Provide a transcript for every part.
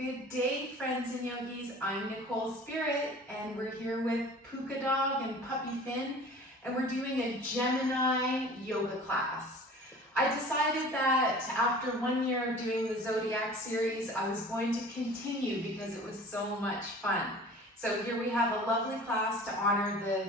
Good day, friends and yogis. I'm Nicole Spirit, and we're here with Puka Dog and Puppy Finn, and we're doing a Gemini yoga class. I decided that after 1 year of doing the Zodiac series, I was going to continue because it was so much fun. So here we have a lovely class to honor the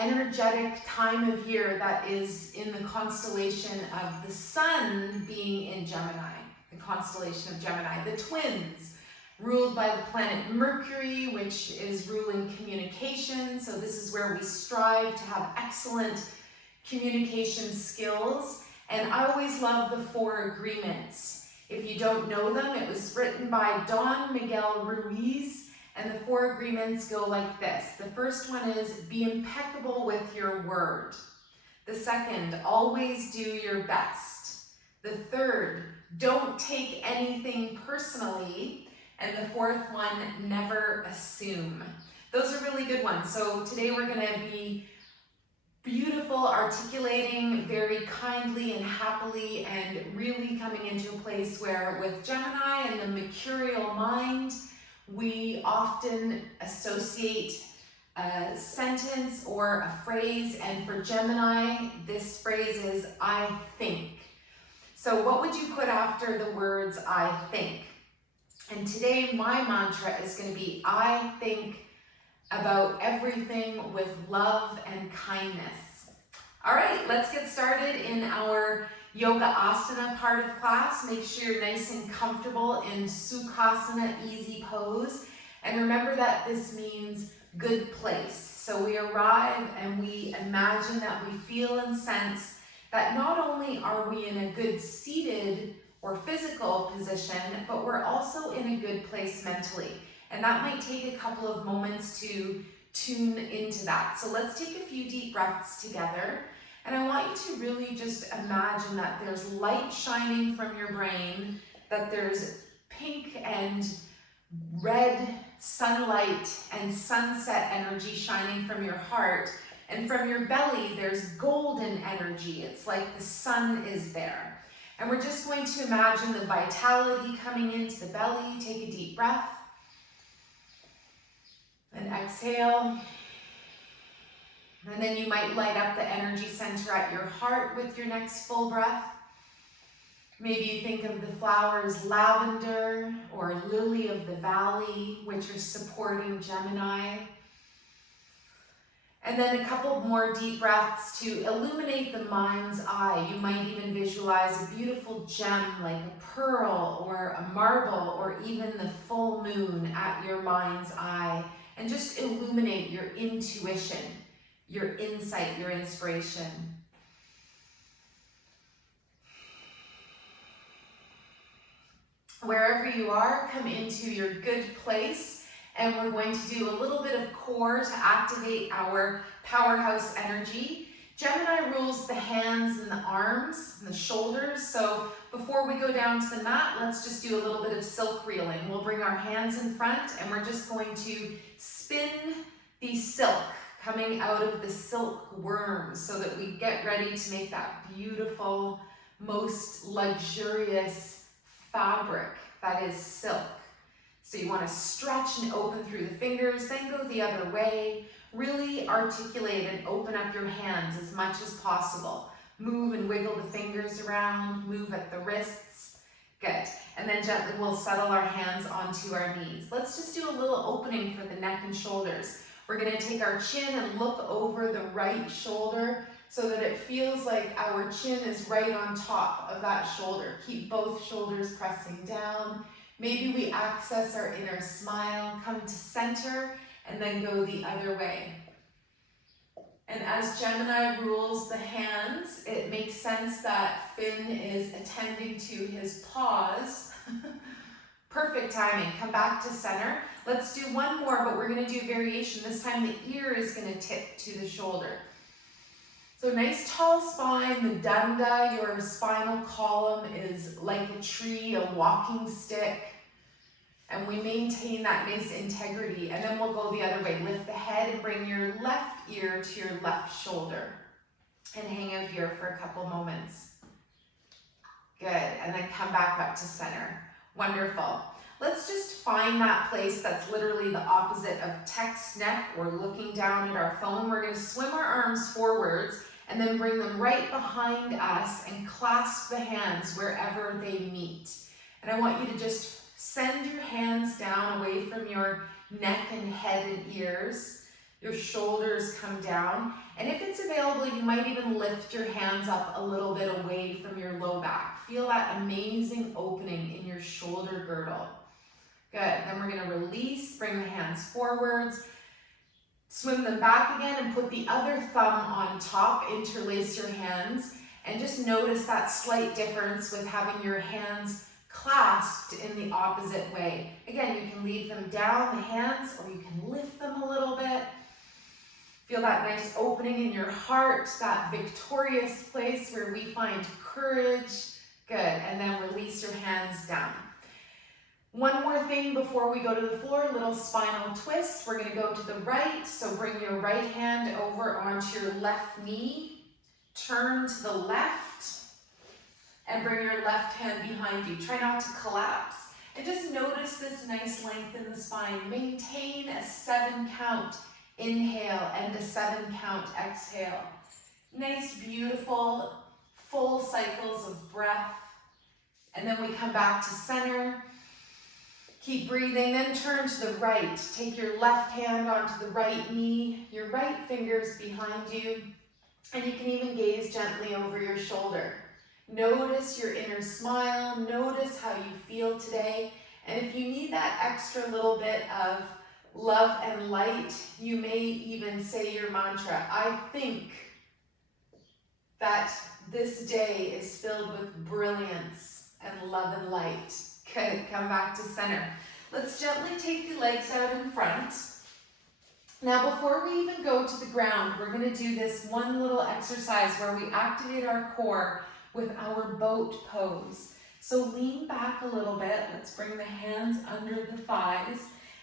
energetic time of year that is in the constellation of the sun being in Gemini, the constellation of Gemini, the twins, ruled by the planet Mercury, which is ruling communication. So this is where we strive to have excellent communication skills. And I always love the 4 agreements. If you don't know them, it was written by Don Miguel Ruiz, and the 4 agreements go like this. The first one is be impeccable with your word. The second, always do your best. The third, don't take anything personally. And the 4th one, never assume. Those are really good ones. So today we're going to be beautiful, articulating very kindly and happily, and really coming into a place where with Gemini and the mercurial mind, we often associate a sentence or a phrase, and for Gemini, this phrase is I think. So what would you put after the words I think? And today my mantra is going to be I think about everything with love and kindness. All right, let's get started in our yoga asana part of class. Make sure you're nice and comfortable in Sukhasana, easy pose. And remember that this means good place. So we arrive and we imagine that we feel and sense that not only are we in a good seated or physical position, but we're also in a good place mentally. And that might take a couple of moments to tune into that. So let's take a few deep breaths together. And I want you to really just imagine that there's light shining from your brain, that there's pink and red sunlight and sunset energy shining from your heart. And from your belly, there's golden energy. It's like the sun is there. And we're just going to imagine the vitality coming into the belly. Take a deep breath. And exhale. And then you might light up the energy center at your heart with your next full breath. Maybe you think of the flowers lavender or lily of the valley, which are supporting Gemini. And then a couple more deep breaths to illuminate the mind's eye. You might even visualize a beautiful gem like a pearl or a marble or even the full moon at your mind's eye. And just illuminate your intuition, your insight, your inspiration. Wherever you are, come into your good place. And we're going to do a little bit of core to activate our powerhouse energy. Gemini rules the hands and the arms and the shoulders. So before we go down to the mat, let's just do a little bit of silk reeling. We'll bring our hands in front and we're just going to spin the silk coming out of the silk worms so that we get ready to make that beautiful, most luxurious fabric that is silk. So you want to stretch and open through the fingers, then go the other way. Really articulate and open up your hands as much as possible. Move and wiggle the fingers around, move at the wrists. Good. And then gently we'll settle our hands onto our knees. Let's just do a little opening for the neck and shoulders. We're going to take our chin and look over the right shoulder so that it feels like our chin is right on top of that shoulder. Keep both shoulders pressing down. Maybe we access our inner smile, come to center, and then go the other way. And as Gemini rules the hands, it makes sense that Finn is attending to his paws. Perfect timing. Come back to center. Let's do one more, but we're going to do a variation. This time the ear is going to tip to the shoulder. So nice tall spine, the danda, your spinal column is like a tree, a walking stick. And we maintain that nice integrity. And then we'll go the other way. Lift the head and bring your left ear to your left shoulder. And hang out here for a couple moments. Good. And then come back up to center. Wonderful. Let's just find that place that's literally the opposite of text neck or looking down at our phone. We're going to swim our arms forwards and then bring them right behind us and clasp the hands wherever they meet. And I want you to just send your hands down away from your neck and head and ears. Your shoulders come down. And if it's available, you might even lift your hands up a little bit away from your low back. Feel that amazing opening in your shoulder girdle. Good. Then we're going to release, bring the hands forwards, swim them back again, and put the other thumb on top. Interlace your hands, and just notice that slight difference with having your hands clasped in the opposite way. Again, you can leave them down, the hands, or you can lift them a little bit. Feel that nice opening in your heart, that victorious place where we find courage. Good. And then release your hands down. One more thing before we go to the floor, little spinal twist. We're going to go to the right. So bring your right hand over onto your left knee. Turn to the left and bring your left hand behind you. Try not to collapse. And just notice this nice length in the spine. Maintain a 7 count inhale and a 7 count exhale. Nice, beautiful, full cycles of breath. And then we come back to center. Keep breathing, then turn to the right. Take your left hand onto the right knee, your right fingers behind you, and you can even gaze gently over your shoulder. Notice your inner smile, notice how you feel today, and if you need that extra little bit of love and light, you may even say your mantra. I think that this day is filled with brilliance and love and light. Good, come back to center. Let's gently take the legs out in front. Now before we even go to the ground, we're going to do this one little exercise where we activate our core with our boat pose. So lean back a little bit. Let's bring the hands under the thighs.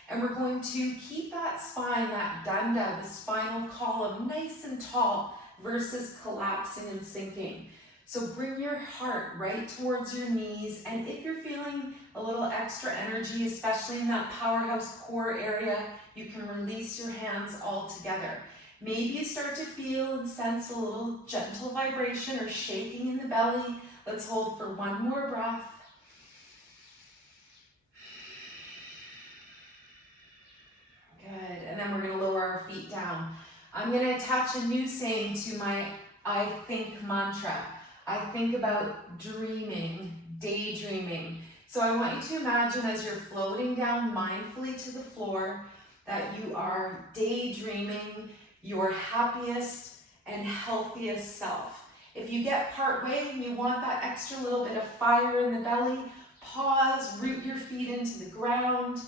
And we're going to keep that spine, that danda, the spinal column, nice and tall versus collapsing and sinking. So bring your heart right towards your knees, and if you're feeling a little extra energy, especially in that powerhouse core area, you can release your hands all together. Maybe you start to feel and sense a little gentle vibration or shaking in the belly. Let's hold for one more breath. Good, and then we're going to lower our feet down. I'm going to attach a new saying to my I think mantra. I think about dreaming, daydreaming. So I want you to imagine as you're floating down mindfully to the floor that you are daydreaming your happiest and healthiest self. If you get part way and you want that extra little bit of fire in the belly, pause, root your feet into the ground,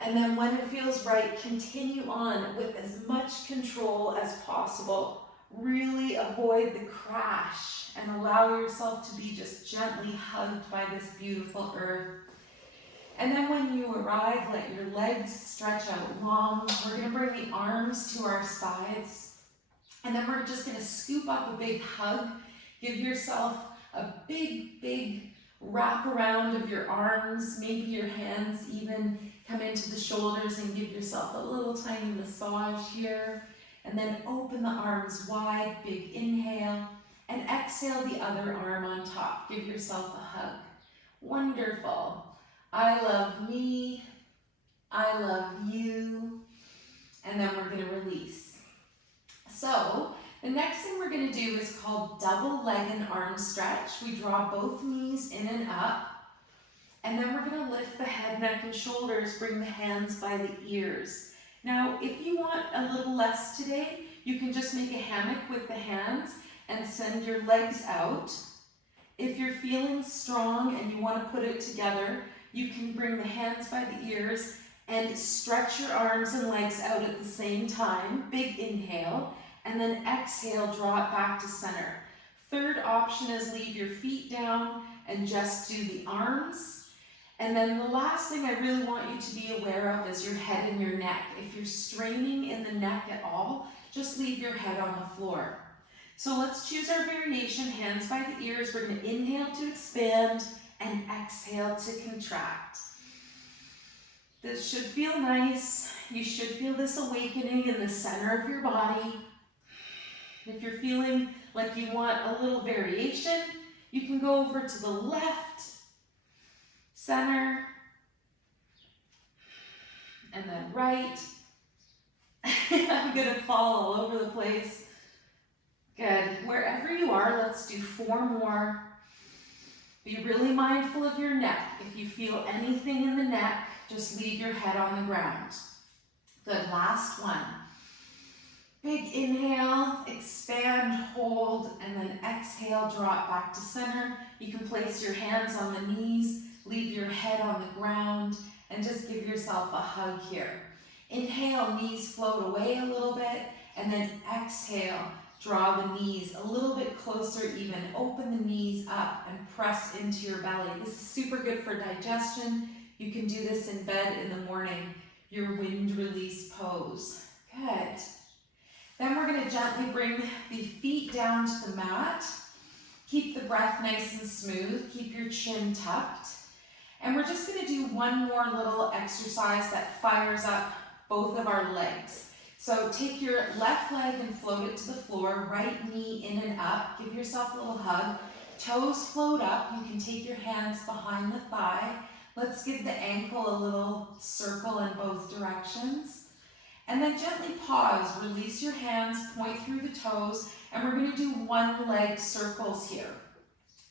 and then when it feels right, continue on with as much control as possible. Really avoid the crash and allow yourself to be just gently hugged by this beautiful earth. And then when you arrive, let your legs stretch out long. We're going to bring the arms to our sides. And then we're just going to scoop up a big hug. Give yourself a big, big wrap around of your arms. Maybe your hands even come into the shoulders and give yourself a little tiny massage here. And then open the arms wide, big inhale, and exhale the other arm on top. Give yourself a hug. Wonderful. I love me. I love you. And then we're going to release. So the next thing we're going to do is called double leg and arm stretch. We draw both knees in and up. And then we're going to lift the head, neck, and shoulders. Bring the hands by the ears. Now, if you want a little less today, you can just make a hammock with the hands and send your legs out. If you're feeling strong and you want to put it together, you can bring the hands by the ears and stretch your arms and legs out at the same time. Big inhale, and then exhale, draw it back to center. Third option is leave your feet down and just do the arms. And then the last thing I really want you to be aware of is your head and your neck. If you're straining in the neck at all, just leave your head on the floor. So let's choose our variation, hands by the ears. We're going to inhale to expand and exhale to contract. This should feel nice. You should feel this awakening in the center of your body. If you're feeling like you want a little variation, you can go over to the left, center, and then right. I'm gonna fall all over the place. Good. Wherever you are, let's do 4 more. Be really mindful of your neck. If you feel anything in the neck, just leave your head on the ground. Good. Last one. Big inhale, expand, hold, and then exhale, drop back to center. You can place your hands on the knees, leave your head on the ground, and just give yourself a hug here. Inhale, knees float away a little bit, and then exhale, draw the knees a little bit closer even. Open the knees up and press into your belly. This is super good for digestion. You can do this in bed in the morning, your wind release pose. Good. Then we're going to gently bring the feet down to the mat. Keep the breath nice and smooth. Keep your chin tucked. And we're just going to do one more little exercise that fires up both of our legs. So take your left leg and float it to the floor, right knee in and up. Give yourself a little hug. Toes float up. You can take your hands behind the thigh. Let's give the ankle a little circle in both directions. And then gently pause, release your hands, point through the toes, and we're going to do one leg circles here.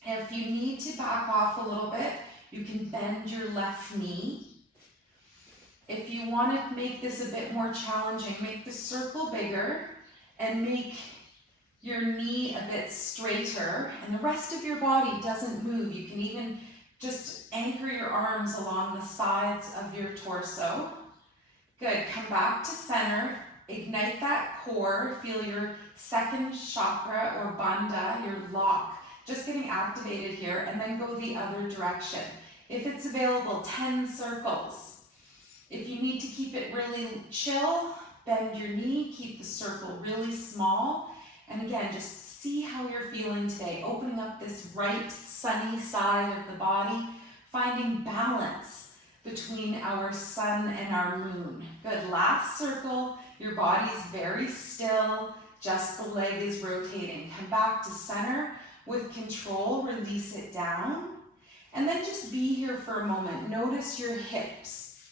And if you need to back off a little bit, you can bend your left knee. If you want to make this a bit more challenging, make the circle bigger and make your knee a bit straighter, and the rest of your body doesn't move. You can even just anchor your arms along the sides of your torso. Good, come back to center, ignite that core, feel your second chakra or bandha, your lock, just getting activated here, and then go the other direction. If it's available, 10 circles. If you need to keep it really chill, bend your knee, keep the circle really small, and again, just see how you're feeling today, opening up this right sunny side of the body, finding balance between our sun and our moon. Good, last circle, your body's very still, just the leg is rotating. Come back to center with control, release it down, and then just be here for a moment. Notice your hips.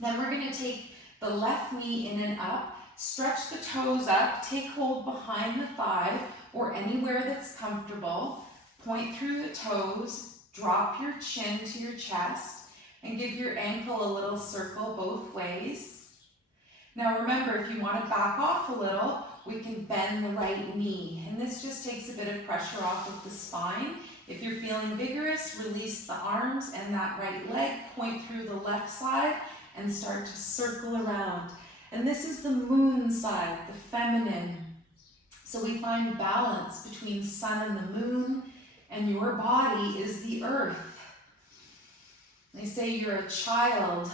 Then we're gonna take the left knee in and up, stretch the toes up, take hold behind the thigh or anywhere that's comfortable, point through the toes, drop your chin to your chest, and give your ankle a little circle both ways. Now remember, if you want to back off a little, we can bend the right knee, and this just takes a bit of pressure off of the spine. If you're feeling vigorous, release the arms and that right leg, point through the left side, and start to circle around. And this is the moon side, the feminine. So we find balance between sun and the moon, and your body is the earth. They say you're a child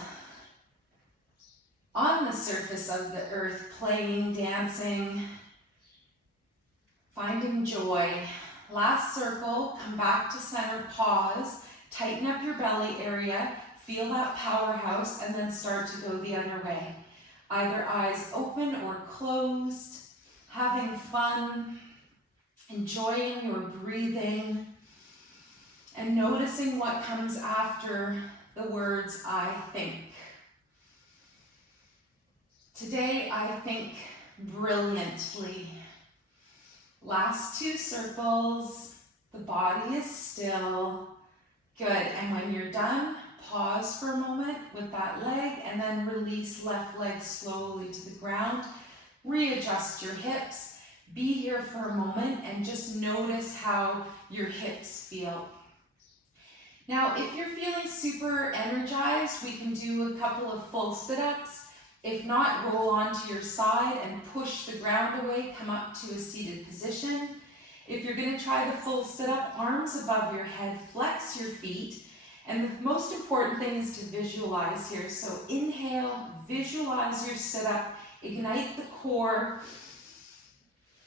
on the surface of the earth, playing, dancing, finding joy. Last circle, come back to center, pause, tighten up your belly area, feel that powerhouse, and then start to go the other way. Either eyes open or closed, having fun, enjoying your breathing, and noticing what comes after the words, I think. Today, I think brilliantly. Last 2 circles, the body is still. Good, and when you're done, pause for a moment with that leg, and then release left leg slowly to the ground. Readjust your hips. Be here for a moment and just notice how your hips feel. Now, if you're feeling super energized, we can do a couple of full sit-ups. If not, roll onto your side and push the ground away, come up to a seated position. If you're going to try the full sit-up, arms above your head, flex your feet. And the most important thing is to visualize here. So inhale, visualize your sit-up, ignite the core,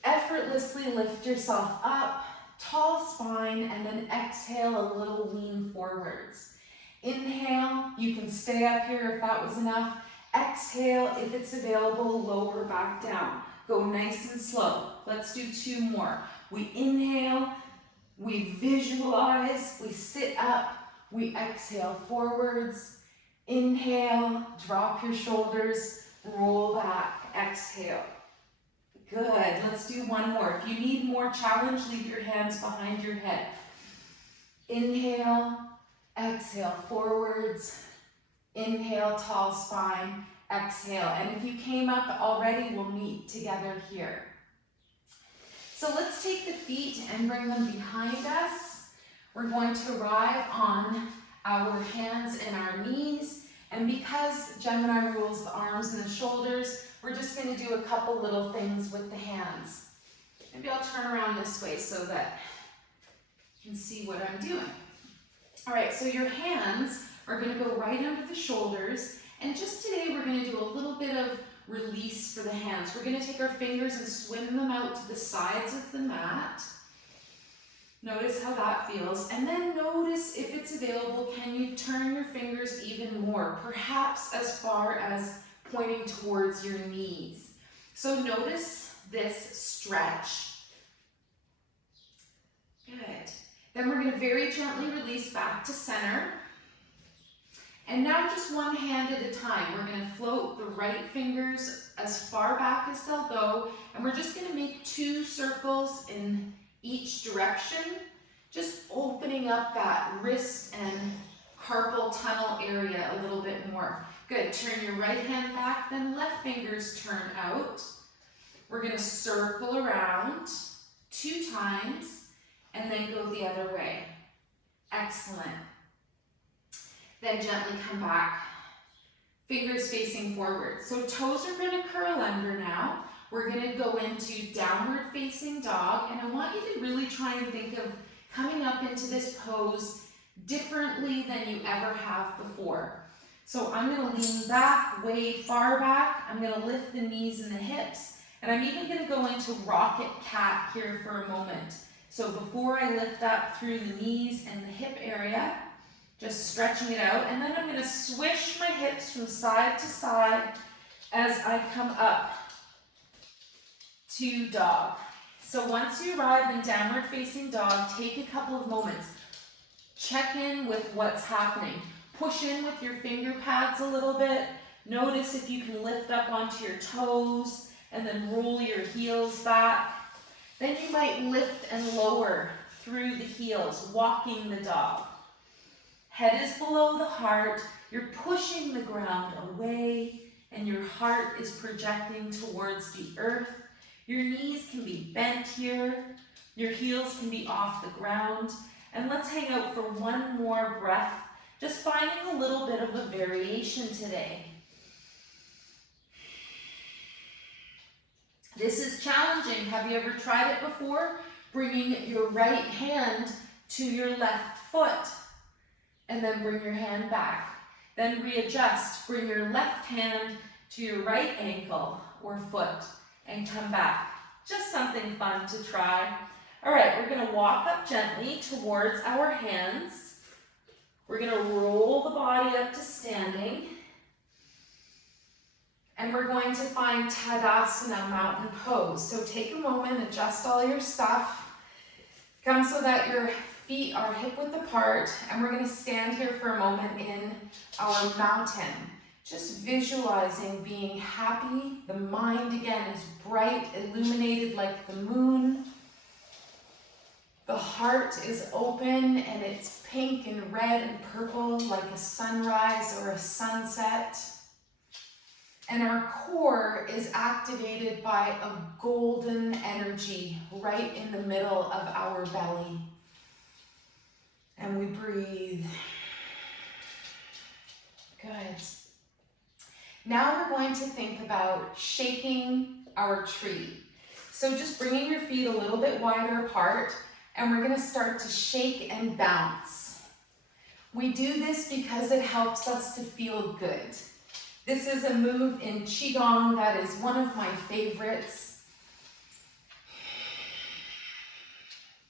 effortlessly lift yourself up, tall spine, and then exhale a little lean forwards. Inhale, you can stay up here if that was enough. Exhale, if it's available, lower back down. Go nice and slow. Let's do 2 more. We inhale, we visualize, we sit up, we exhale forwards. Inhale, drop your shoulders, roll back, exhale. Good, let's do 1 more. If you need more challenge, leave your hands behind your head. Inhale, exhale forwards. Inhale, tall spine, exhale. And if you came up already, we'll meet together here. So let's take the feet and bring them behind us. We're going to arrive on our hands and our knees. And because Gemini rules the arms and the shoulders, we're just going to do a couple little things with the hands. Maybe I'll turn around this way so that you can see what I'm doing. All right, so your hands are going to go right under the shoulders. And just today, we're going to do a little bit of release for the hands. We're going to take our fingers and swim them out to the sides of the mat. Notice how that feels. And then notice, if it's available, can you turn your fingers even more? Perhaps as far as pointing towards your knees. So notice this stretch. Good. Then we're going to very gently release back to center. And now just one hand at a time. We're going to float the right fingers as far back as they'll go. And we're just going to make 2 circles in each direction, just opening up that wrist and carpal tunnel area a little bit more. Good, turn your right hand back, then left fingers turn out. We're going to circle around 2 times and then go the other way. Excellent. Then gently come back, fingers facing forward. So toes are going to curl under now. We're going to go into downward facing dog, and I want you to really try and think of coming up into this pose differently than you ever have before. So I'm going to lean back, way far back. I'm going to lift the knees and the hips, and I'm even going to go into rocket cat here for a moment. So before I lift up through the knees and the hip area, just stretching it out, and then I'm going to swish my hips from side to side as I come up to dog. So once you arrive in downward facing dog, take a couple of moments. Check in with what's happening. Push in with your finger pads a little bit. Notice if you can lift up onto your toes and then roll your heels back. Then you might lift and lower through the heels, walking the dog. Head is below the heart. You're pushing the ground away and your heart is projecting towards the earth. Your knees can be bent here. Your heels can be off the ground. And let's hang out for 1 more breath, just finding a little bit of a variation today. This is challenging. Have you ever tried it before? Bringing your right hand to your left foot, and then bring your hand back. Then readjust. Bring your left hand to your right ankle or foot and come back. Just something fun to try. All right, we're going to walk up gently towards our hands. We're going to roll the body up to standing. And we're going to find Tadasana, mountain pose. So take a moment, adjust all your stuff. Come so that your feet are hip width apart. And we're going to stand here for a moment in our mountain. Just visualizing being happy. The mind again is bright, illuminated like the moon. The heart is open and it's pink and red and purple like a sunrise or a sunset. And our core is activated by a golden energy right in the middle of our belly. And we breathe. Good. Now we're going to think about shaking our tree. So just bringing your feet a little bit wider apart, and we're going to start to shake and bounce. We do this because it helps us to feel good. This is a move in Qigong that is one of my favorites.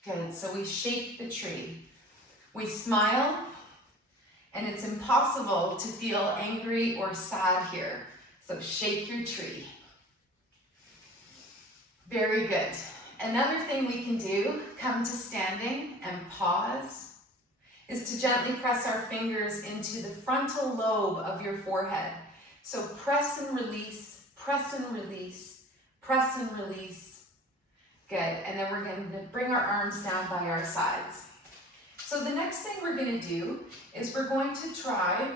Good, so we shake the tree. We smile And it's impossible to feel angry or sad here. So shake your tree. Very good. Another thing we can do, come to standing and pause, is to gently press our fingers into the frontal lobe of your forehead. So press and release, press and release, press and release. Good, and then we're going to bring our arms down by our sides. So the next thing we're going to do is we're going to try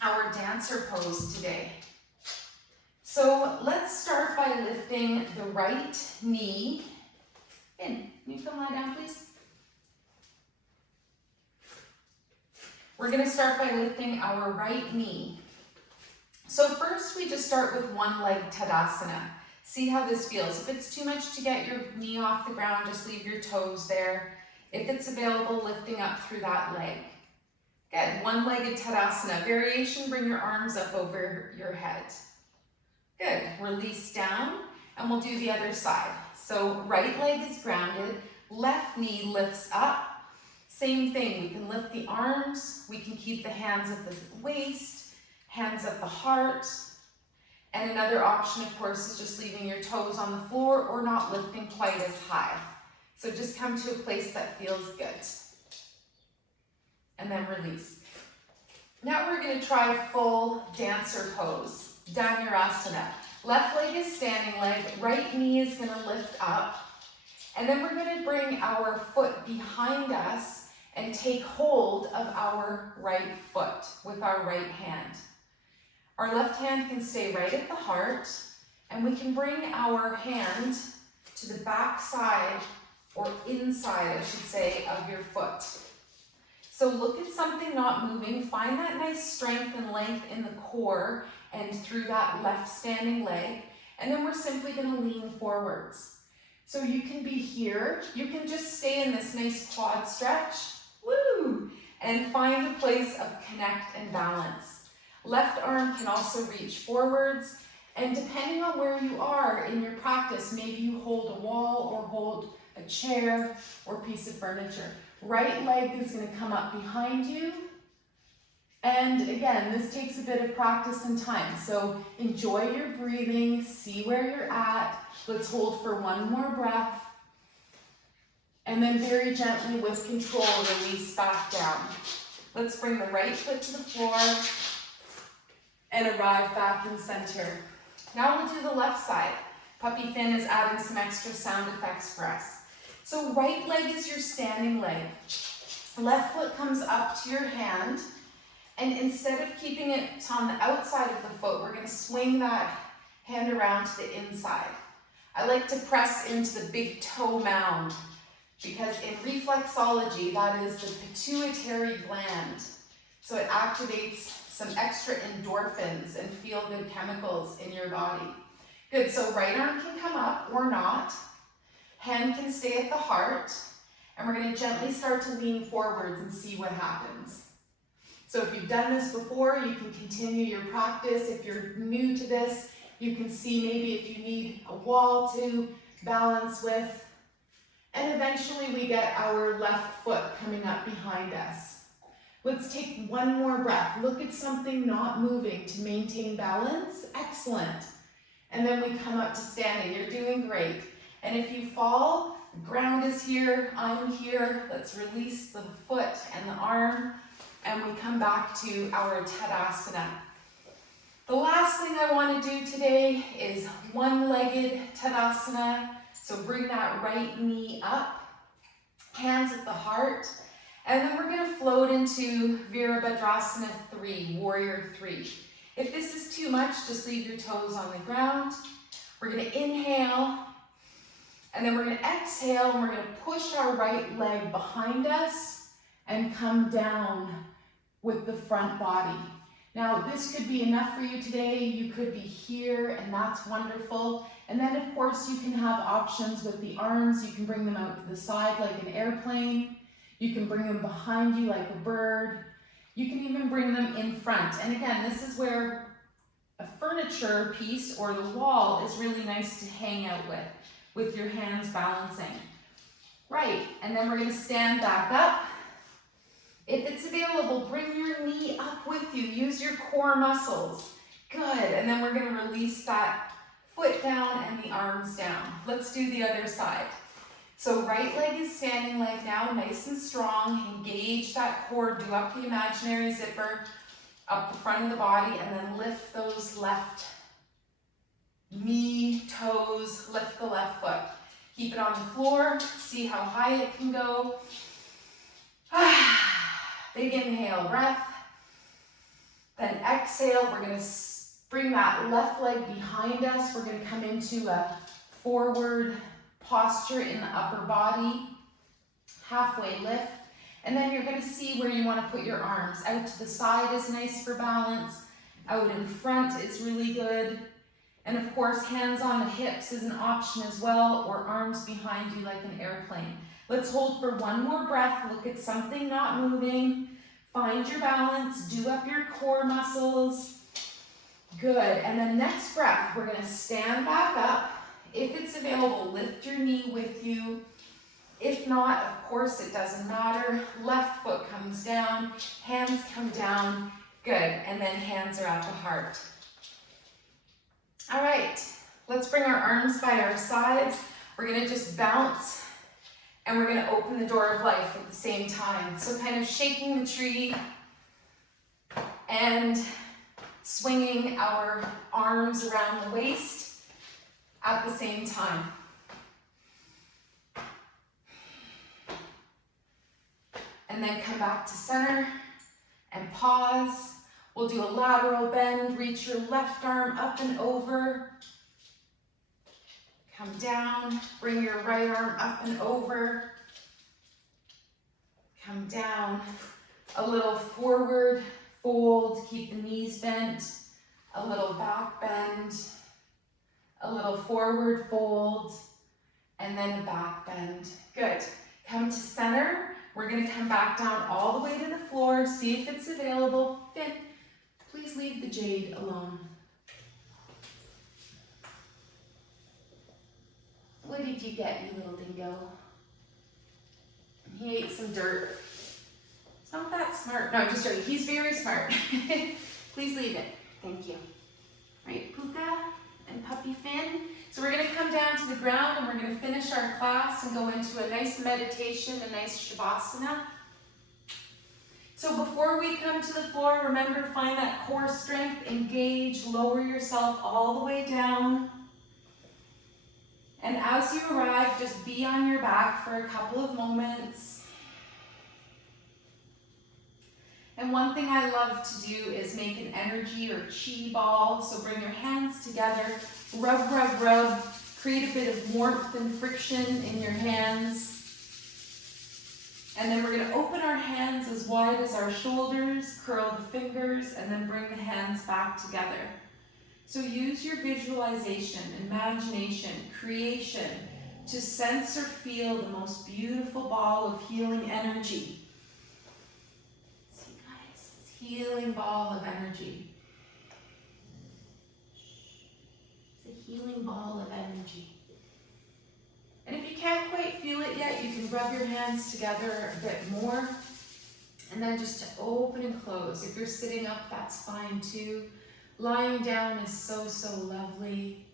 our dancer pose today. So let's start by lifting the right knee. Finn, can you come lie down, please? We're going to start by lifting our right knee. So first we just start with one leg Tadasana. See how this feels. If it's too much to get your knee off the ground, just leave your toes there. If it's available, lifting up through that leg. Good, one-legged Tadasana. Variation, bring your arms up over your head. Good, release down, and we'll do the other side. So right leg is grounded, left knee lifts up. Same thing, we can lift the arms, we can keep the hands at the waist, hands at the heart. And another option, of course, is just leaving your toes on the floor or not lifting quite as high. So just come to a place that feels good. And then release. Now we're going to try full dancer pose, Dhanurasana. Left leg is standing leg, right knee is going to lift up. And then we're going to bring our foot behind us and take hold of our right foot with our right hand. Our left hand can stay right at the heart, and we can bring our hand to the back side, or inside, I should say, of your foot. So look at something not moving, find that nice strength and length in the core and through that left standing leg, and then we're simply going to lean forwards. So you can be here, you can just stay in this nice quad stretch, woo, and find a place of connect and balance. Left arm can also reach forwards, and depending on where you are in your practice, maybe you hold a wall or hold a chair or piece of furniture. Right leg is going to come up behind you. And again, this takes a bit of practice and time. So enjoy your breathing, see where you're at. Let's hold for one more breath. And then very gently with control, release back down. Let's bring the right foot to the floor and arrive back in center. Now we'll do the left side. Puppy Finn is adding some extra sound effects for us. So right leg is your standing leg. Left foot comes up to your hand, and instead of keeping it on the outside of the foot, we're going to swing that hand around to the inside. I like to press into the big toe mound because in reflexology, that is the pituitary gland. So it activates some extra endorphins and feel-good chemicals in your body. Good, so right arm can come up or not. Hand can stay at the heart, and we're going to gently start to lean forwards and see what happens. So if you've done this before, you can continue your practice. If you're new to this, you can see maybe if you need a wall to balance with. And eventually we get our left foot coming up behind us. Let's take one more breath. Look at something not moving to maintain balance. Excellent. And then we come up to standing. You're doing great. And if you fall, the ground is here, I'm here. Let's release the foot and the arm, and we come back to our Tadasana. The last thing I want to do today is one-legged Tadasana. So bring that right knee up, hands at the heart, and then we're going to float into Virabhadrasana 3, Warrior 3. If this is too much, just leave your toes on the ground. We're going to inhale, and then we're going to exhale, and we're going to push our right leg behind us and come down with the front body. Now, this could be enough for you today. You could be here, and that's wonderful. And then, of course, you can have options with the arms. You can bring them out to the side like an airplane. You can bring them behind you like a bird. You can even bring them in front. And again, this is where a furniture piece or the wall is really nice to hang out with your hands balancing. Right, and then we're going to stand back up. If it's available, bring your knee up with you. Use your core muscles. Good, and then we're gonna release that foot down and the arms down. Let's do the other side. So right leg is standing leg now, nice and strong. Engage that core, do up the imaginary zipper, up the front of the body, and then lift those left knee, toes, lift the left foot. Keep it on the floor, see how high it can go. Big inhale, breath. Then exhale, we're gonna bring that left leg behind us. We're gonna come into a forward posture in the upper body, halfway lift. And then you're gonna see where you wanna put your arms. Out to the side is nice for balance. Out in front is really good. And of course, hands on the hips is an option as well, or arms behind you like an airplane. Let's hold for one more breath. Look at something not moving. Find your balance, do up your core muscles. Good, and then next breath, we're gonna stand back up. If it's available, lift your knee with you. If not, of course, it doesn't matter. Left foot comes down, hands come down. Good, and then hands are at the heart. All right, let's bring our arms by our sides. We're gonna just bounce, and we're gonna open the door of life at the same time. So kind of shaking the tree and swinging our arms around the waist at the same time. And then come back to center and pause. We'll do a lateral bend, reach your left arm up and over. Come down, bring your right arm up and over. Come down, a little forward fold, keep the knees bent, a little back bend, a little forward fold, and then a back bend. Good. Come to center. We're going to come back down all the way to the floor. See if it's available. Finn, please leave the jade alone. What did you get, you little dingo? He ate some dirt. It's not that smart. No, just joking. He's very smart. Please leave it. Thank you. Right, Puka and Puppy Finn. So we're going to come down to the ground and we're going to finish our class and go into a nice meditation, a nice Shavasana. So before we come to the floor, remember, find that core strength, engage, lower yourself all the way down. And as you arrive, just be on your back for a couple of moments. And one thing I love to do is make an energy or chi ball. So bring your hands together, rub, rub, rub, create a bit of warmth and friction in your hands. And then we're going to open our hands as wide as our shoulders, curl the fingers, and then bring the hands back together. So use your visualization, imagination, creation to sense or feel the most beautiful ball of healing energy. See guys, this healing ball of energy. It's a healing ball of energy. And if you can't quite feel it yet, you can rub your hands together a bit more. And then just to open and close. If you're sitting up, that's fine too. Lying down is so, so lovely.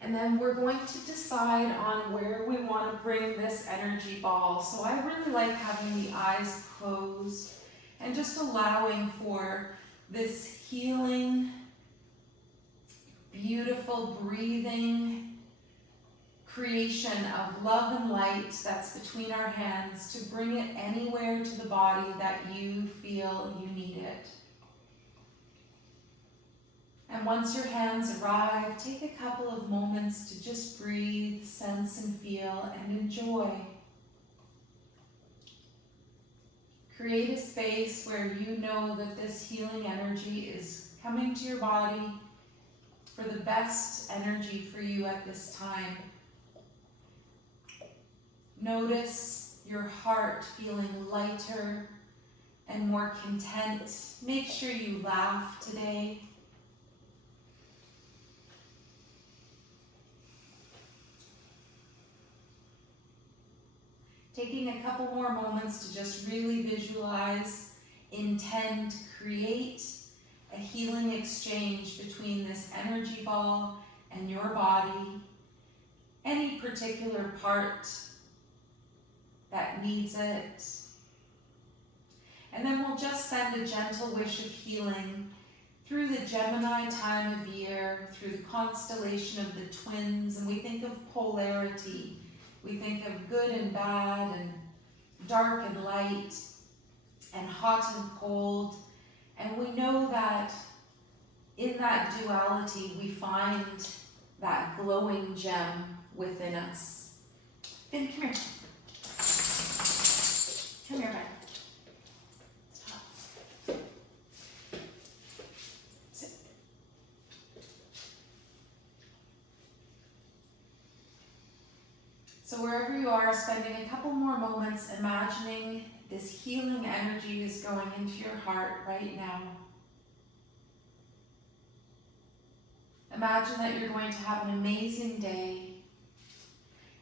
And then we're going to decide on where we want to bring this energy ball. So I really like having the eyes closed and just allowing for this healing, beautiful breathing creation of love and light that's between our hands to bring it anywhere to the body that you feel you need it. And once your hands arrive, take a couple of moments to just breathe, sense and feel, and enjoy. Create a space where you know that this healing energy is coming to your body for the best energy for you at this time. Notice your heart feeling lighter and more content. Make sure you laugh today. Taking a couple more moments to just really visualize, intend, create a healing exchange between this energy ball and your body, any particular part that needs it. And then we'll just send a gentle wish of healing through the Gemini time of year, through the constellation of the twins, and we think of polarity. We think of good and bad, and dark and light, and hot and cold. And we know that in that duality, we find that glowing gem within us. Finn, come here. Come here, bud. Stop. Sit. So wherever you are, spending a couple more moments imagining this healing energy is going into your heart right now. Imagine that you're going to have an amazing day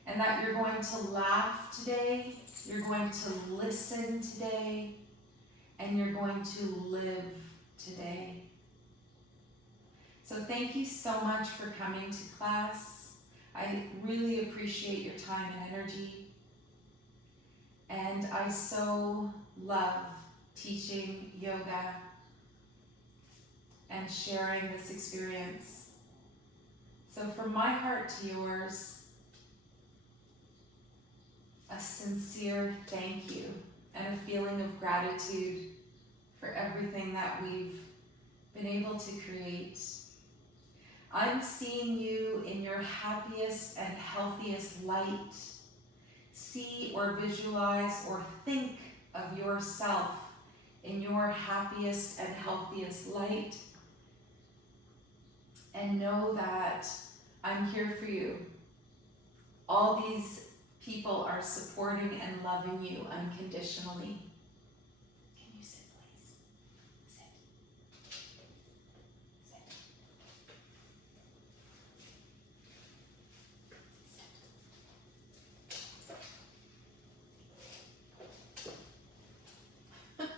and that you're going to laugh today, you're going to listen today, and you're going to live today. So thank you so much for coming to class. I really appreciate your time and energy. And I so love teaching yoga and sharing this experience. So from my heart to yours, a sincere thank you and a feeling of gratitude for everything that we've been able to create. I'm seeing you in your happiest and healthiest light. See or visualize or think of yourself in your happiest and healthiest light. And know that I'm here for you. All these people are supporting and loving you unconditionally. Can you sit, please? Sit. Sit.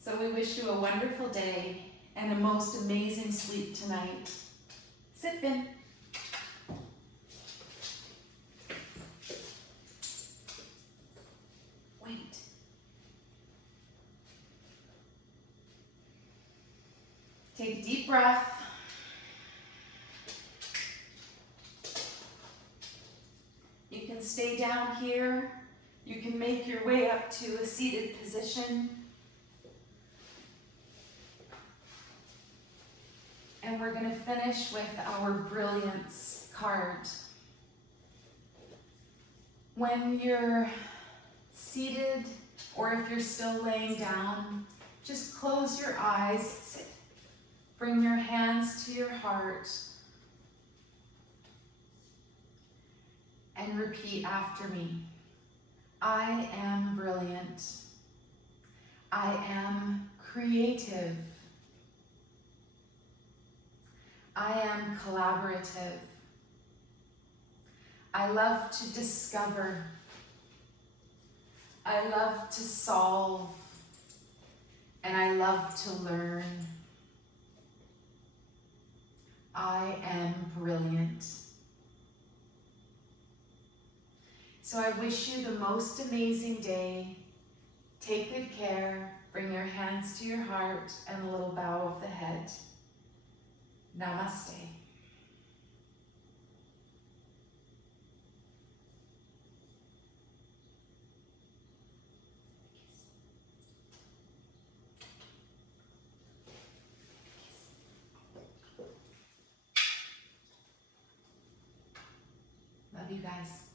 So we wish you a wonderful day and a most amazing sleep tonight. Sit, Finn. Wait. Take a deep breath. You can stay down here. You can make your way up to a seated position. And we're going to finish with our brilliance card. When you're seated, or if you're still laying down, just close your eyes, sit. Bring your hands to your heart, and repeat after me. I am brilliant. I am creative. I am collaborative. I love to discover. I love to solve. And I love to learn. I am brilliant. So I wish you the most amazing day. Take good care. Bring your hands to your heart and a little bow of the head. Namaste. Love you guys.